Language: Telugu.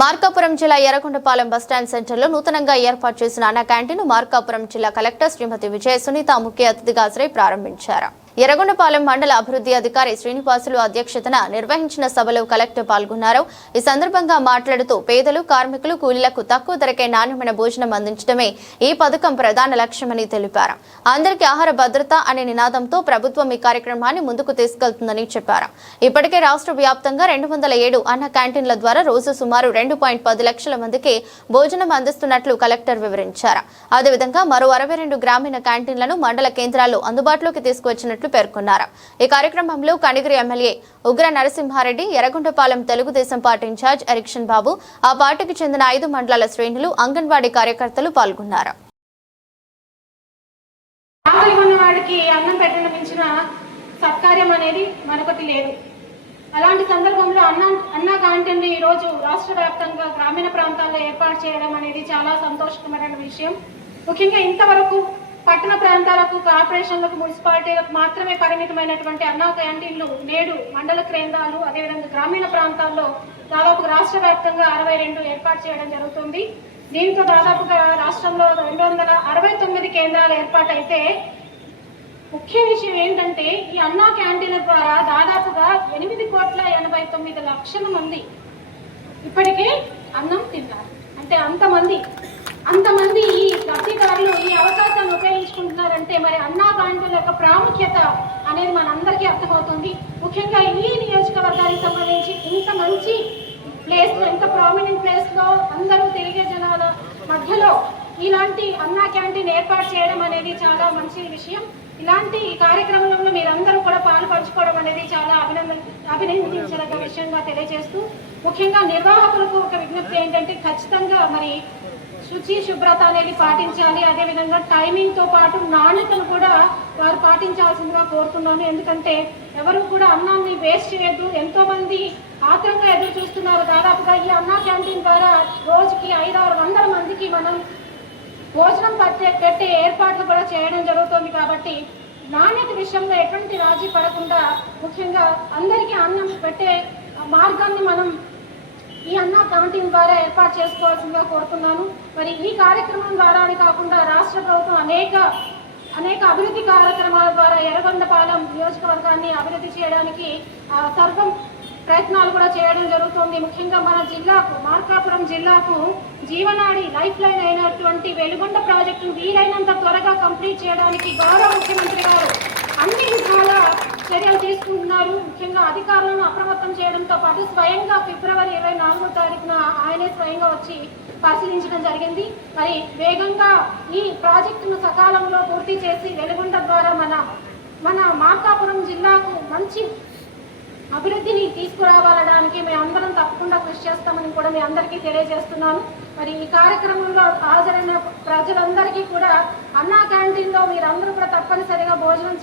మార్కాపురం జిల్లా ఎర్రగొండపాలెం బస్టాండ్ సెంటర్లో నూతనంగా ఏర్పాటు చేసిన అన్న క్యాంటీన్ మార్కాపురం జిల్లా కలెక్టర్ శ్రీమతి విజయ సునీత ముఖ్య అతిథిగా హాజరై ప్రారంభించారు. ఎర్రగొండపాలెం మండల అభివృద్ధి అధికారి శ్రీనివాసులు అధ్యక్షతన నిర్వహించిన సభలో కలెక్టర్ పాల్గొన్నారు. ఈ సందర్భంగా మాట్లాడుతూ పేదలు, కార్మికులు, కూలీలకు తక్కువ ధరకే నాణ్యమైన భోజనం అందించడమే ఈ పథకం ప్రధాన లక్ష్యమని తెలిపారు. అందరికీ ఆహార భద్రత అనే నినాదంతో ప్రభుత్వం ఈ కార్యక్రమాన్ని ముందుకు తీసుకెళ్తుందని చెప్పారు. ఇప్పటికే రాష్ట్ర వ్యాప్తంగా 207 అన్న క్యాంటీన్ల ద్వారా రోజు సుమారు 2.10 లక్షల మందికి భోజనం అందిస్తున్నట్లు కలెక్టర్ వివరించారు. అదేవిధంగా మరో 62 గ్రామీణ క్యాంటీన్లను మండల కేంద్రాల్లో అందుబాటులోకి తీసుకువచ్చినట్లు పేర్కొన్నారు. ఈ కార్యక్రమంలో Kanigiri MLA Ugra Narasimha Reddy, Yerragondapalem Telugu Desam party incharge Erixion Babu, ఆ పార్టీకి చెందిన 5 మండలాల శ్రేణులు, అంగన్వాడీ కార్యకర్తలు పాల్గొన్నారు. అన్నం పెట్టడం మించిన సత్కార్యం అనేది మరొకటి లేదు. అలాంటి సందర్భంలో అన్న క్యాంటీన్ ఈ రోజు రాష్ట్ర వ్యాప్తంగా గ్రామీణ ప్రాంతాల్లో ఏర్పాటు చేయడం అనేది చాలా సంతోషకరమైన విషయం. ముఖ్యంగా ఇంతవరకు పట్టణ ప్రాంతాలకు, కార్పొరేషన్లకు, మున్సిపాలిటీలకు మాత్రమే పరిమితమైనటువంటి అన్న క్యాంటీన్లు నేడు మండల కేంద్రాలు, అదేవిధంగా గ్రామీణ ప్రాంతాల్లో దాదాపు రాష్ట్ర వ్యాప్తంగా 62 ఏర్పాటు చేయడం జరుగుతుంది. దీంతో దాదాపుగా రాష్ట్రంలో 269 కేంద్రాలు ఏర్పాటైతే ముఖ్య విషయం ఏంటంటే ఈ అన్న క్యాంటీన్ల ద్వారా దాదాపుగా 8,89,00,000 మంది ఇప్పటికే అన్నం తిన్నారు. అంటే అంతమంది ఈ లబ్ధిదారులు ఈ అవకాశాన్ని ఉపయోగించుకుంటున్నారంటే మరి అన్న క్యాంటీన్ల యొక్క ప్రాముఖ్యత అనేది మనందరికీ అర్థమవుతుంది. ముఖ్యంగా ఈ నియోజకవర్గానికి సంబంధించి ఇంత మంచి ప్లేస్ లో, ఇంత ప్రామినెంట్ ప్లేస్ లో అందరూ తిరిగే జనాల మధ్యలో ఇలాంటి అన్న క్యాంటీన్ ఏర్పాటు చేయడం అనేది చాలా మంచి విషయం. ఇలాంటి కార్యక్రమంలో మీరందరూ కూడా పాల్పంచుకోవడం అనేది చాలా అభినందించదగ్గ విషయంగా తెలియజేస్తూ, ముఖ్యంగా నిర్వాహకులకు ఒక విజ్ఞప్తి ఏంటంటే ఖచ్చితంగా మరి శుచి, శుభ్రత అనేది పాటించాలి. అదేవిధంగా టైమింగ్ తో పాటు నాణ్యతను కూడా వారు పాటించాల్సిందిగా కోరుతున్నాను. ఎందుకంటే ఎవరు కూడా అన్నాన్ని వేస్ట్ చేయొద్దు. ఎంతో మంది ఆత్రంగా ఎదురు చూస్తున్నారు. దాదాపుగా ఈ అన్న క్యాంటీన్ ద్వారా రోజుకి 500-600 మందికి మనం భోజనం పెట్టే ఏర్పాట్లు కూడా చేయడం జరుగుతుంది. కాబట్టి నాణ్యత విషయంలో ఎటువంటి రాజీ పడకుండా ముఖ్యంగా అందరికీ అన్నం పెట్టే మార్గాన్ని మనం ఈ అన్న క్యాంటీన్ ద్వారా ఏర్పాటు చేసుకోవాల్సిందిగా కోరుతున్నాను. మరి ఈ కార్యక్రమం ద్వారానే కాకుండా రాష్ట్ర ప్రభుత్వం అనేక అభివృద్ధి కార్యక్రమాల ద్వారా ఎర్రగొండపాలెం నియోజకవర్గాన్ని అభివృద్ధి చేయడానికి సర్వం ప్రయత్నాలు కూడా చేయడం జరుగుతుంది. ముఖ్యంగా మన జిల్లాకు, మార్కాపురం జిల్లాకు జీవనాడి లైఫ్ లైన్ అయినటువంటి వెలుగొండ ప్రాజెక్టును వీలైనంత త్వరగా కంప్లీట్ చేయడానికి గౌరవ ముఖ్యమంత్రి గారు అన్ని విధాల చర్యలు తీసుకుంటున్నారు. ముఖ్యంగా అధికారులను అప్రమత్తం చేయడంతో పాటు స్వయంగా ఫిబ్రవరి 24వ తారీఖున ఆయనే స్వయంగా వచ్చి పరిశీలించడం జరిగింది. మరి వేగంగా ఈ ప్రాజెక్టును సకాలంలో పూర్తి చేసి వెలుగొండ ద్వారా మన మార్కాపురం జిల్లాకు మంచి అభివృద్ధిని తీసుకురావాలడానికి మేము అందరం తప్పకుండా కృషి చేస్తామని కూడా మీ అందరికీ తెలియజేస్తున్నాను. మరి ఈ కార్యక్రమంలో హాజరైన ప్రజలందరికీ కూడా అన్నా క్యాంటీన్లో మీరందరూ కూడా తప్పనిసరిగా భోజనం